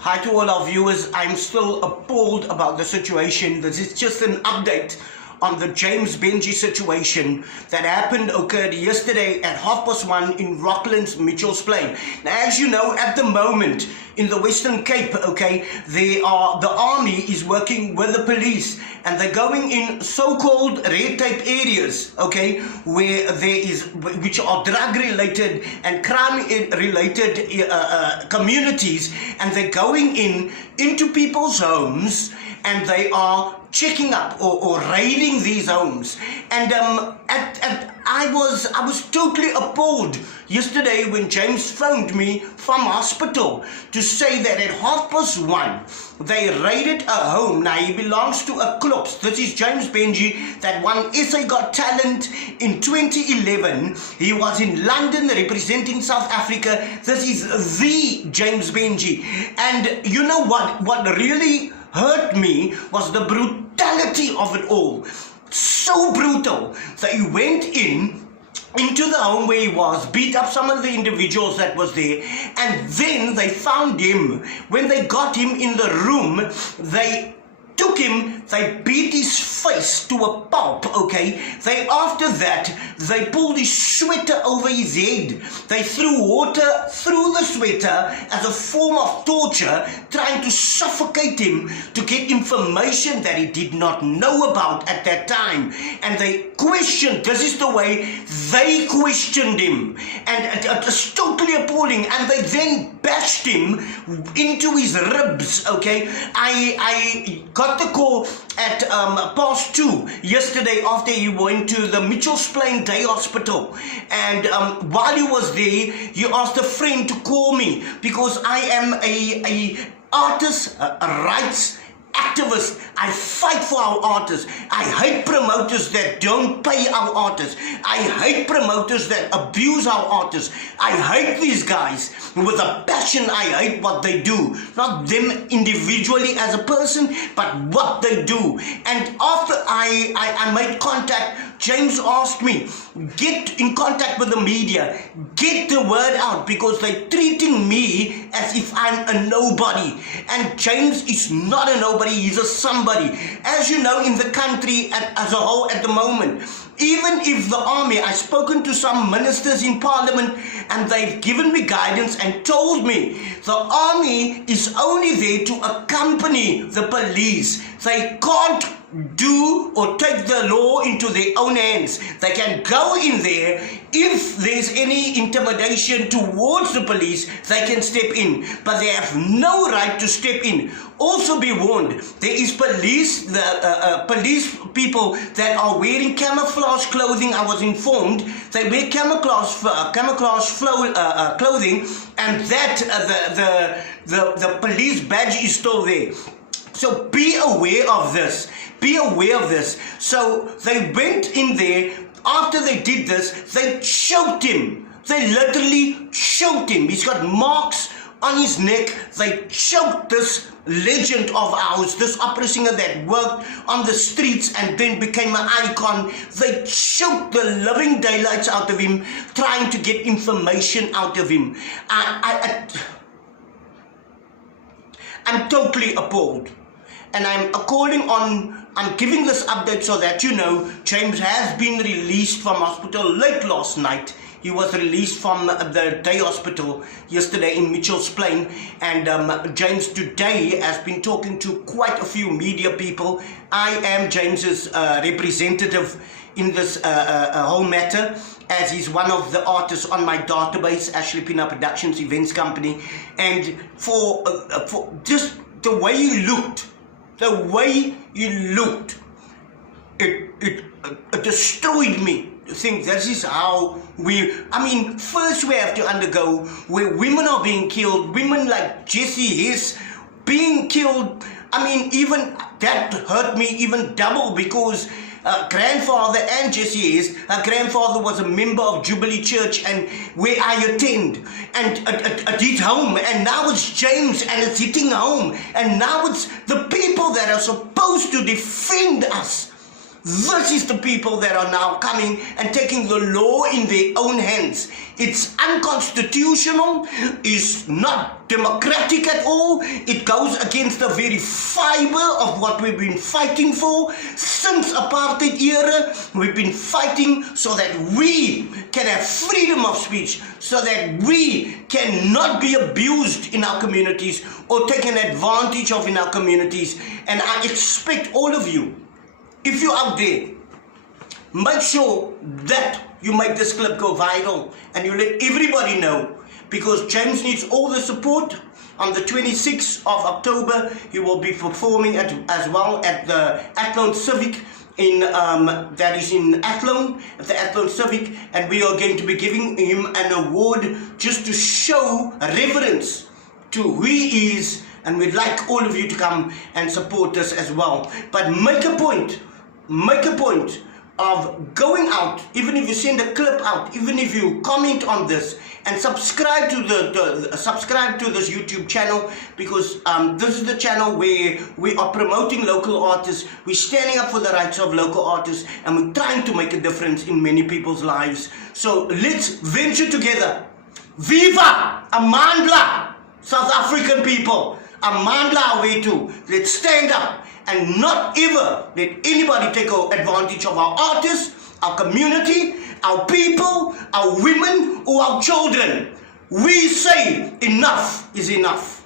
Hi to all our viewers. I'm still appalled about the situation. This is just an update on the Bhemgee situation that occurred yesterday at 1:30 in Rocklands, Mitchell's Plain. Now, as you know, at the moment in the Western Cape, the army is working with the police, and they're going in so-called red tape areas, where which are drug-related and crime-related communities, and they're going into people's homes, and they are checking up or raiding these homes. And I was totally appalled yesterday when James phoned me from hospital to say that at 1:30 they raided a home. Now, he belongs to a club. This is James Bhemgee that won SA Got Talent in 2011. He was in London representing South Africa. This is the James Bhemgee. And you know what really hurt me was the brutality of it all. So brutal that he went into the home where he was, beat up some of the individuals that was there, and then they found him. When they got him in the room, they took him, they beat his face to a pulp, After that, they pulled his sweater over his head. They threw water through the sweater as a form of torture, trying to suffocate him to get information that he did not know about at that time. And they questioned, this is the way they questioned him. And it was totally appalling. And they then bashed him into his ribs, I got the call at 2:30 yesterday after he went to the Mitchell's Plain Day Hospital, and while he was there, he asked a friend to call me because I am a artist, a rights activist. I fight for our artists. I hate promoters that don't pay our artists. I hate promoters that abuse our artists. I hate these guys with a passion. I hate what they do. Not them individually as a person, but what they do. And after I made contact, James asked me, get in contact with the media, get the word out, because they're treating me as if I'm a nobody. And James is not a nobody, he's a somebody. As you know, in the country as a whole at the moment, even if the army, I've spoken to some ministers in parliament, and they've given me guidance and told me the army is only there to accompany the police. They can't do or take the law into their own hands. They can go in there. If there's any intimidation towards the police, they can step in, but they have no right to step in. Also be warned, there is police people that are wearing camouflage clothing. I was informed they wear camouflage clothing, and that the police badge is still there. So be aware of this. Be aware of this. So they went in there. After they did this, they choked him. They literally choked him. He's got marks on his neck. They choked this legend of ours, this opera singer that worked on the streets and then became an icon. They choked the living daylights out of him, trying to get information out of him. I'm totally appalled. And I'm giving this update so that you know James has been released from hospital late last night. He was released from the day hospital yesterday in Mitchell's Plain, and James today has been talking to quite a few media people. I am James's representative in this whole matter, as he's one of the artists on my database, Ashley Pienaar Productions Events Company, and for just the way he looked. It destroyed me to think this is how first we have to undergo where women are being killed, women like Jessie Hess being killed. Even that hurt me even double, because grandfather and Jessie Hess, her grandfather was a member of Jubilee Church, and where I attend, and it hit home, and now it's James and it's hitting home, and now it's the people that are supposed to defend us. This is the people that are now coming and taking the law in their own hands. It's unconstitutional, it's not democratic at all. It goes against the very fiber of what we've been fighting for since apartheid era. We've been fighting so that we can have freedom of speech, so that we cannot be abused in our communities or taken advantage of in our communities. And I expect all of you, if you're out there, make sure that you make this clip go viral and you let everybody know, because James needs all the support. On the 26th of October, he will be performing as well at the Athlone Civic that is in Athlone, at the Athlone Civic, and we are going to be giving him an award just to show reverence to who he is, and we'd like all of you to come and support us as well. But make a point of going out, even if you send a clip out, even if you comment on this, and subscribe to subscribe to this YouTube channel, because this is the channel where we are promoting local artists, we're standing up for the rights of local artists, and we're trying to make a difference in many people's lives. So let's venture together. Viva Amandla, South African people. Amandla awethu. Let's stand up and not ever let anybody take advantage of our artists, our community, our people, our women, or our children. We say enough is enough.